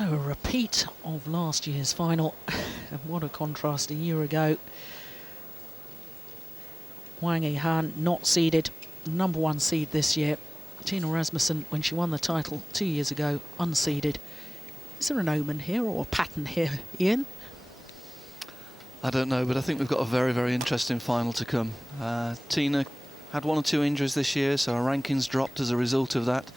So a repeat of last year's final, and what a contrast a year ago. Wang Yihan not seeded, #1 seed this year. Tina Rasmussen, when she won the title 2 years ago, unseeded. Is there an omen here or a pattern here, Ian? I don't know, but I think we've got a very, very interesting final to come. Tina had 1 or 2 injuries this year, so her rankings dropped as a result of that.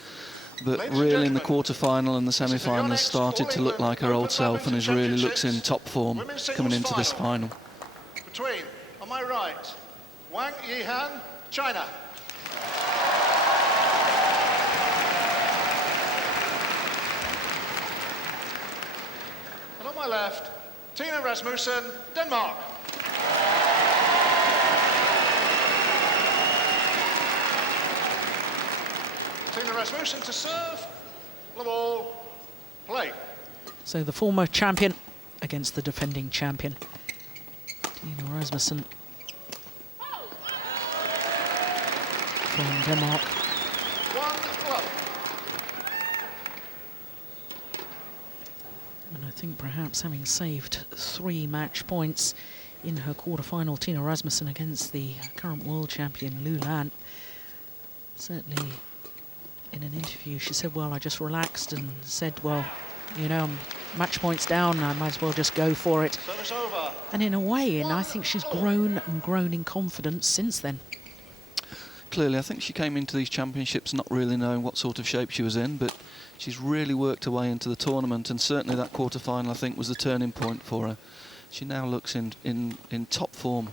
But really in the quarter-final and the semi-final has started to look like her old self and is really looks in top form coming into this final. Between, on my right, Wang Yihan, China. And on my left, Tina Rasmussen, Denmark. Tina Rasmussen to serve, the ball, play. So the former champion against the defending champion. Tina Rasmussen from Denmark. 1-1. And I think perhaps having saved 3 match points in her quarter-final, Tina Rasmussen against the current world champion Lu Lan. Certainly in an interview she said, well, I just relaxed and said, well, you know, I'm match points down, I might as well just go for it. Service over. And in a way, and I think she's grown and grown in confidence since then. Clearly, I think she came into these championships not really knowing what sort of shape she was in, but she's really worked her way into the tournament, and certainly that quarter-final, I think, was the turning point for her. She now looks in top form.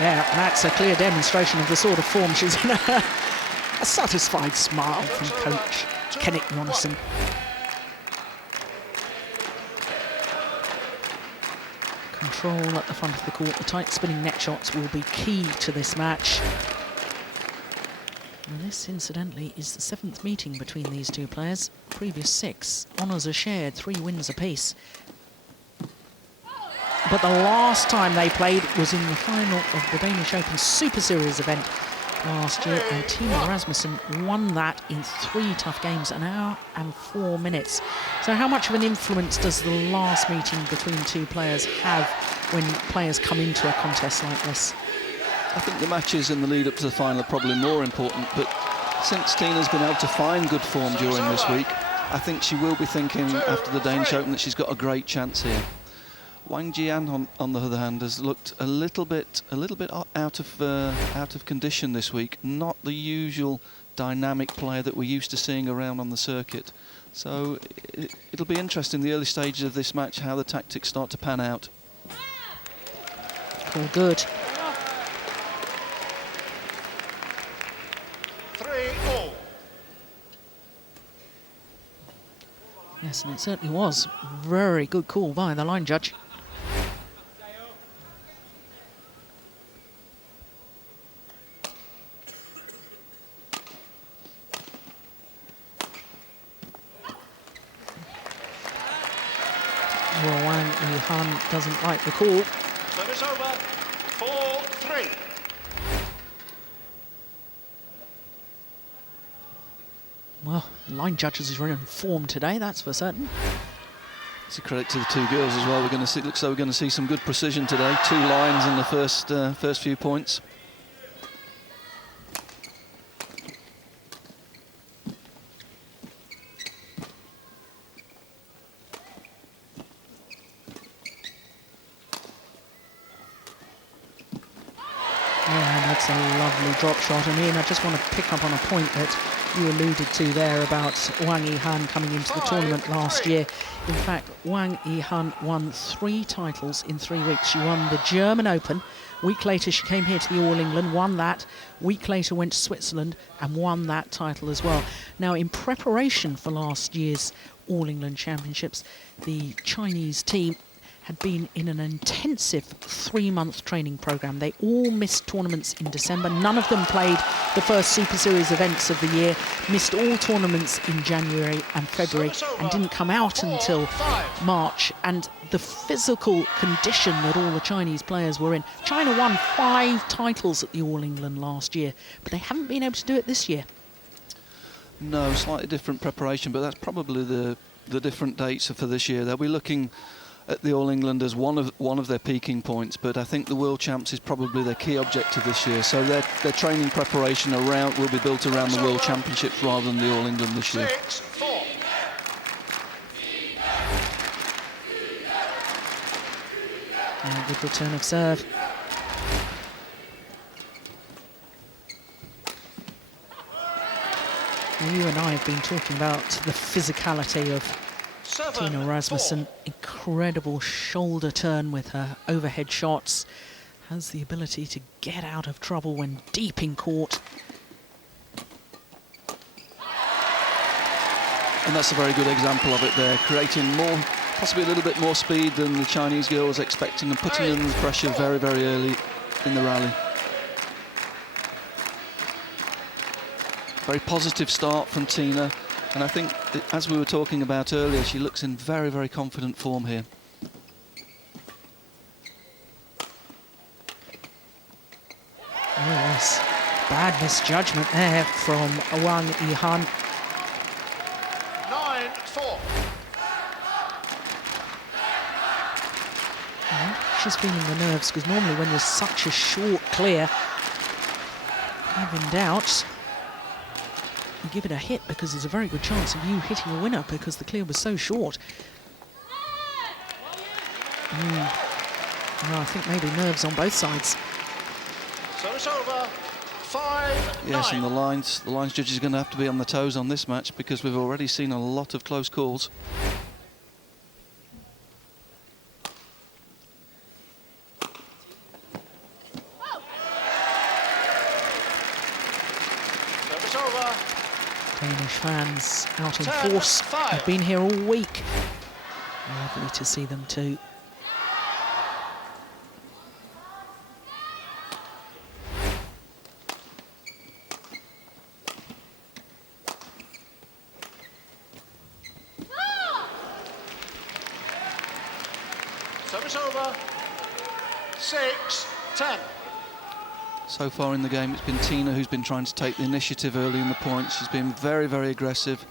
Yeah, that's a clear demonstration of the sort of form she's in. A satisfied smile from coach Kenneth Yonex. Control at the front of the court. The tight spinning net shots will be key to this match. And this, incidentally, is the 7th meeting between these two players. Previous 6 honours are shared, 3 wins apiece. But the last time they played was in the final of the Danish Open Super Series event last year, and Tina Rasmussen won that in 3 tough games, 1 hour and 4 minutes. So how much of an influence does the last meeting between 2 players have when players come into a contest like this? I think the matches in the lead up to the final are probably more important, but since Tina's been able to find good form during this week, I think she will be thinking after the Danish Open that she's got a great chance here. Wang Yihan, on the other hand, has looked a little bit out of condition this week. Not the usual dynamic player that we're used to seeing around on the circuit. So it'll be interesting, the early stages of this match, how the tactics start to pan out. All good. 3-all. Yes, and it certainly was. Very good call by the line judge. Well, Wang Yihan doesn't like the call. Service over, 4-3. Well, line judges is very informed today, that's for certain. It's a credit to the 2 girls as well. We're going to see, looks like we're going to see some good precision today. 2 lines in the first few points. Yeah, that's a lovely drop shot. And Ian, I just want to pick up on a point that you alluded to there about Wang Yihan coming into the tournament last year. In fact, Wang Yihan won 3 titles in 3 weeks. She won the German Open. A week later, she came here to the All England, won that. A week later, went to Switzerland and won that title as well. Now, in preparation for last year's All England Championships, the Chinese team had been in an intensive 3-month training program. They all missed tournaments in December. None of them played the first Super Series events of the year, missed all tournaments in January and February, and didn't come out until March. And the physical condition that all the Chinese players were in. China won 5 titles at the All England last year, but they haven't been able to do it this year. No, slightly different preparation, but that's probably the the different dates for this year. They'll be looking at the All England as one of their peaking points, but I think the World Champs is probably their key objective this year. So their training preparation will be built around the World Championships rather than the All England this year. 6-4. Good return of serve. Now, you and I have been talking about the physicality of Tina Rasmussen. Incredible shoulder turn with her overhead shots. Has the ability to get out of trouble when deep in court. And that's a very good example of it there, creating more, possibly a little bit more speed than the Chinese girl was expecting and putting in the pressure very, very early in the rally. Very positive start from Tina, and I think, as we were talking about earlier, she looks in very, very confident form here. Oh yes, bad misjudgment there from Wang Yihan. 9-4. She's feeling the nerves, because normally when there's such a short clear, even doubts, you give it a hit, because there's a very good chance of you hitting a winner because the clear was so short. Well, I think maybe nerves on both sides. So it's over. 5-9. Yes, and the lines judges are going to have to be on the toes on this match, because we've already seen a lot of close calls. Service over. Danish fans out in 10-5. force. Have been here all week. Lovely to see them too. Service over. 6-10. So far in the game, it's been Tina who's been trying to take the initiative early in the points. She's been very, very aggressive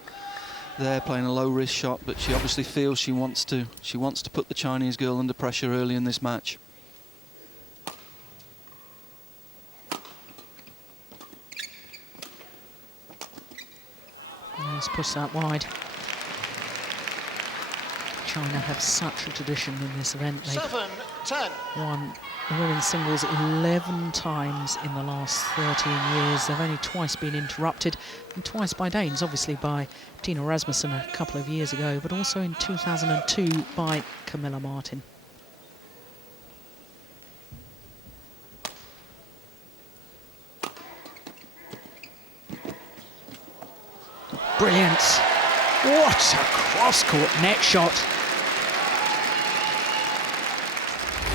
there, playing a low-risk shot, but she obviously feels she wants to put the Chinese girl under pressure early in this match. Let's push that wide. China have such a tradition in this event. They've 7-10. won the women's singles 11 times in the last 13 years. They've only twice been interrupted, and twice by Danes, obviously by Tina Rasmussen a couple of years ago, but also in 2002 by Camilla Martin. Brilliant. What a cross-court net shot.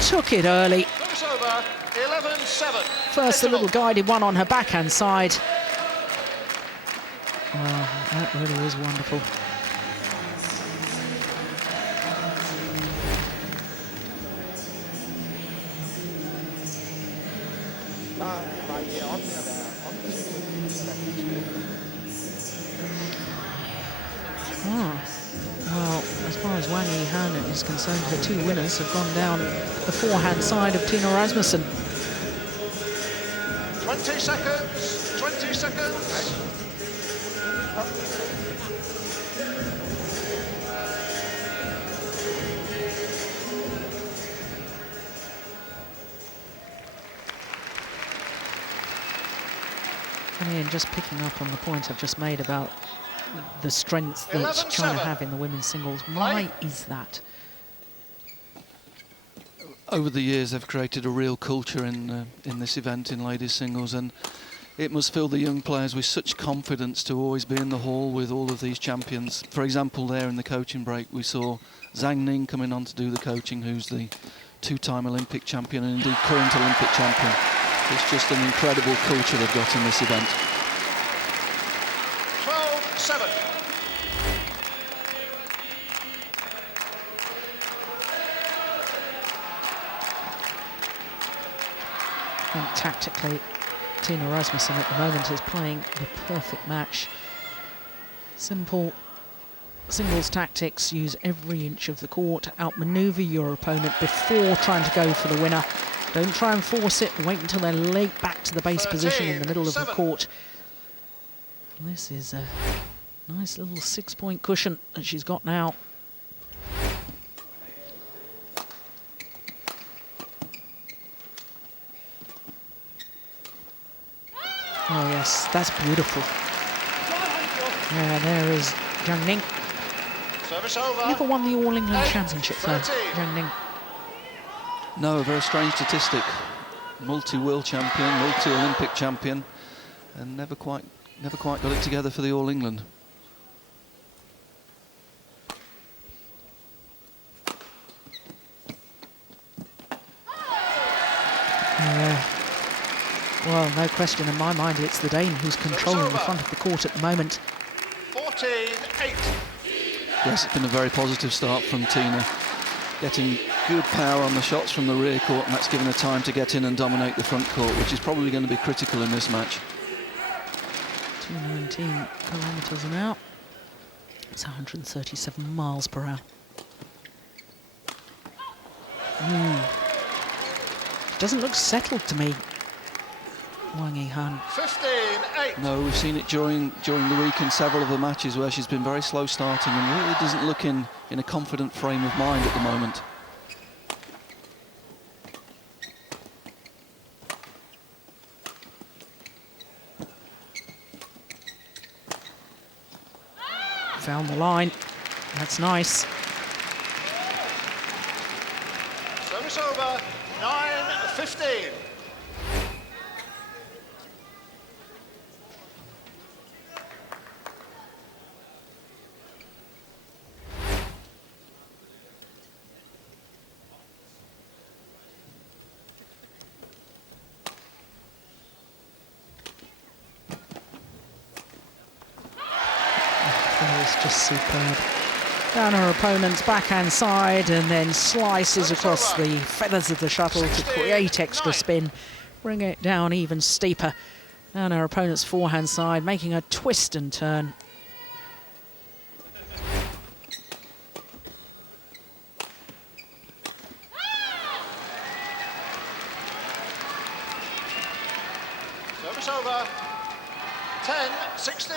Took it early. Service over. 11-7. First, a little guided one on her backhand side. Wow, that really is wonderful. Well, as far as Wang Yihan is concerned, her two winners have gone down the forehand side of Tina Rasmussen. 20 seconds. 20 seconds. And Ian, just picking up on the point I've just made about the strength that 11-7. China have in the women's singles, why is that? Over the years, they've created a real culture in this event in ladies singles, and it must fill the young players with such confidence to always be in the hall with all of these champions. For example, there in the coaching break, we saw Zhang Ning coming on to do the coaching, who's the two-time Olympic champion and indeed current Olympic champion. It's just an incredible culture they've got in this event. 12-7. I think tactically, Tina Rasmussen at the moment is playing the perfect match. Simple, singles tactics, use every inch of the court, outmaneuver your opponent before trying to go for the winner. Don't try and force it, wait until they're late back to the base position in the middle of the court. And this is a nice little 6-point cushion that she's got now. Oh yes, that's beautiful. Yeah, there is Zhang Ning. Service over. Never won the All England Championship though, Zhang Ning. No, a very strange statistic. Multi-world champion, multi-Olympic champion, and never quite got it together for the All England. Well, no question in my mind, it's the Dane who's controlling the front of the court at the moment. 14-8. Yes, it's been a very positive start from Tina. Getting good power on the shots from the rear court, and that's given her time to get in and dominate the front court, which is probably going to be critical in this match. 219 kilometres an hour. It's 137 miles per hour. Doesn't look settled to me, Wang Yihan. 15-8. No, we've seen it during the week in several of the matches where she's been very slow starting and really doesn't look in a confident frame of mind at the moment. Found the line. That's nice. Service over. 9-15. It's just superb. Down her opponent's backhand side and then slices across the feathers of the shuttle to create extra spin, bring it down even steeper. Down her opponent's forehand side, making a twist and turn. Service over. 10-16.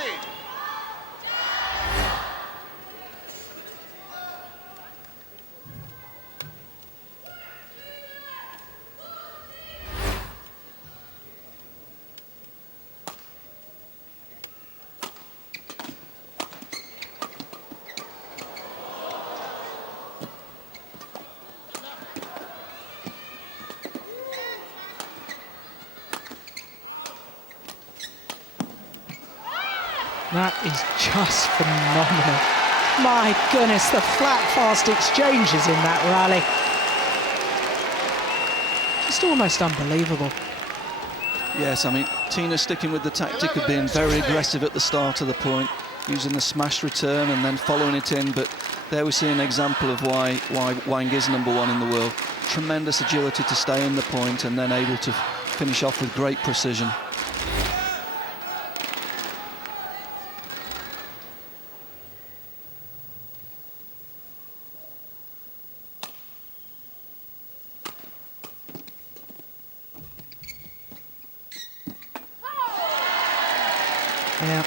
That is just phenomenal. My goodness, the flat fast exchanges in that rally. Just almost unbelievable. Yes, I mean, Tina sticking with the tactic of being very aggressive at the start of the point, using the smash return and then following it in, but there we see an example of why Wang is #1 in the world. Tremendous agility to stay in the point and then able to finish off with great precision. Yeah,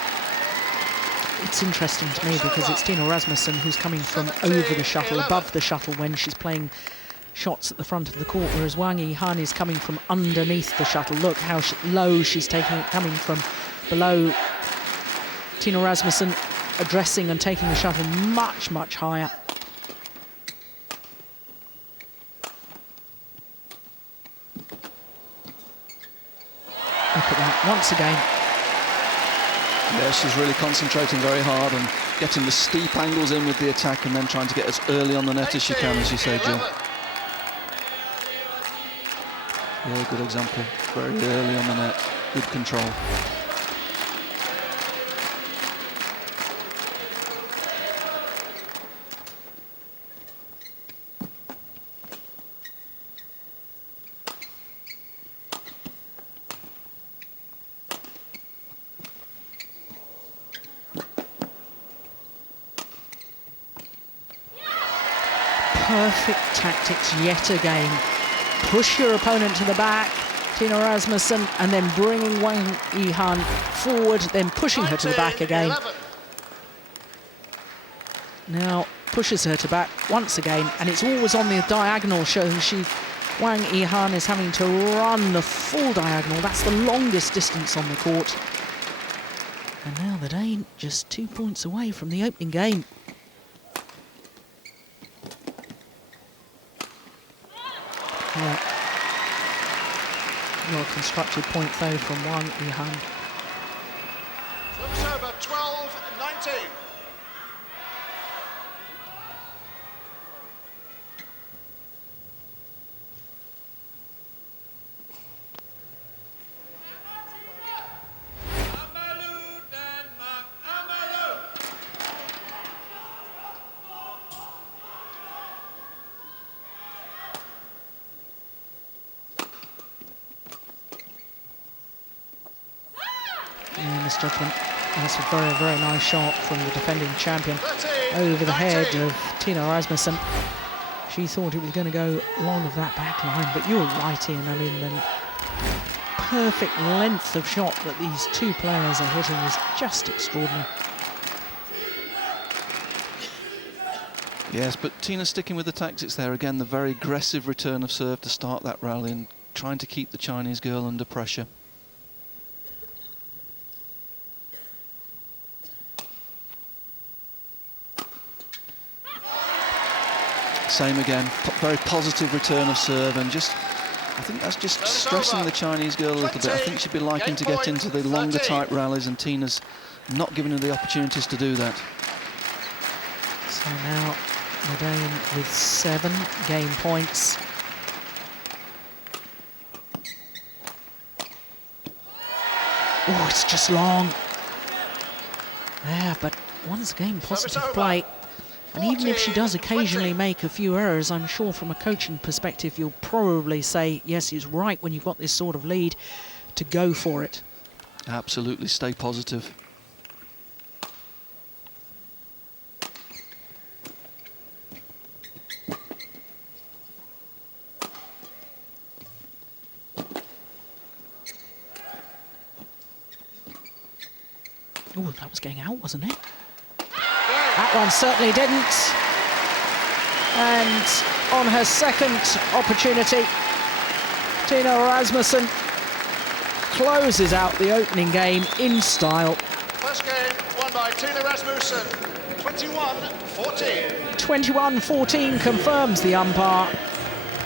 it's interesting to me because it's Tina Rasmussen who's coming from over the shuttle, above the shuttle when she's playing shots at the front of the court, whereas Wang Yihan is coming from underneath the shuttle. Look how low she's taking it, coming from below. Tina Rasmussen addressing and taking the shuttle much, much higher. Look at that, once again. Yeah, she's really concentrating very hard and getting the steep angles in with the attack and then trying to get as early on the net as she can, as you say, Jill. Yeah, good example. Very early on the net, good control. perfect tactics yet again. Push your opponent to the back, Tina Rasmussen, and then bringing Wang Yihan forward, then pushing her to the back again. 11. Now pushes her to back once again, and it's always on the diagonal, so Wang Yihan is having to run the full diagonal. That's the longest distance on the court. And now the Dane just 2 points away from the opening game. Yeah. Well constructed point though from Wang Yihan. Service over, 12-19. Yeah, misjudgment. That's a very, very nice shot from the defending champion over the head of Tina Rasmussen. She thought it was going to go long of that back line, but you're right, Ian. I mean, the perfect length of shot that these two players are hitting is just extraordinary. Yes, but Tina's sticking with the tactics there again. The very aggressive return of serve to start that rally and trying to keep the Chinese girl under pressure. Same again, very positive return of serve, and just, I think that's just stressing the Chinese girl a little bit. I think she'd be liking to get into the longer tight rallies, and Tina's not giving her the opportunities to do that. So now the Dane with 7 game points. Oh, it's just long. Yeah, but once again, positive play. And even if she does occasionally make a few errors, I'm sure from a coaching perspective, you'll probably say, yes, it's right when you've got this sort of lead to go for it. Absolutely, stay positive. Oh, that was getting out, wasn't it? That one certainly didn't. And on her second opportunity, Tina Rasmussen closes out the opening game in style. First game won by Tina Rasmussen, 21-14. 21-14 confirms the umpire.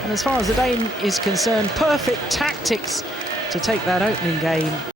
And as far as the Dane is concerned, perfect tactics to take that opening game